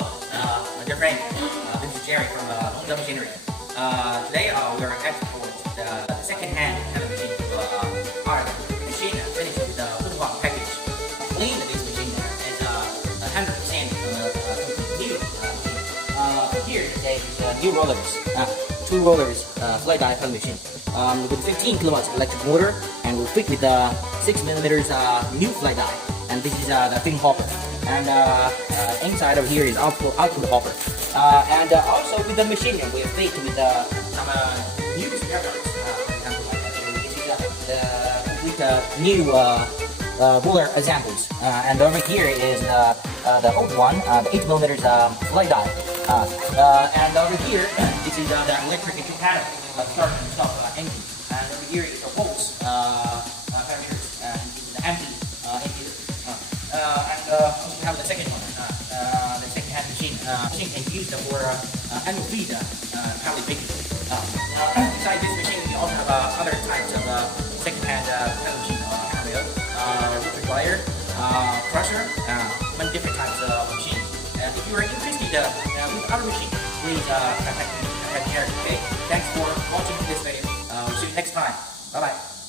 My dear friend, this is Jerry from Zhangqiu Machinery. Today we are exporting the second-hand kind of machine to our machine finished with the Wang package. Clean this machine is 100% new machine. Here is new rollers, 2 rollers flat die pellet machine with 15 kilowatts electric motor, and we'll fit with the 6 millimeters new flat die. And this is the thin hopper. And inside of here is output hopper. And also with the machine we have fit with some new spare parts. For example, with the new boiler examples. And over here is the old one, the 8 millimeters flat die. And over here, this is the electric control panel, start and stop engine. And over here is the volts parameters, and this is the empty indicator. And also we have the second one, the second-hand machine. Machine can be used for animal feed pellet picking. Besides this machine, we also have other types of second-hand pellet machine, require crusher, many different types of machines. And if you are interested with other machines, please contact me. Okay? Thanks for watching this video. We'll see you next time. Bye bye.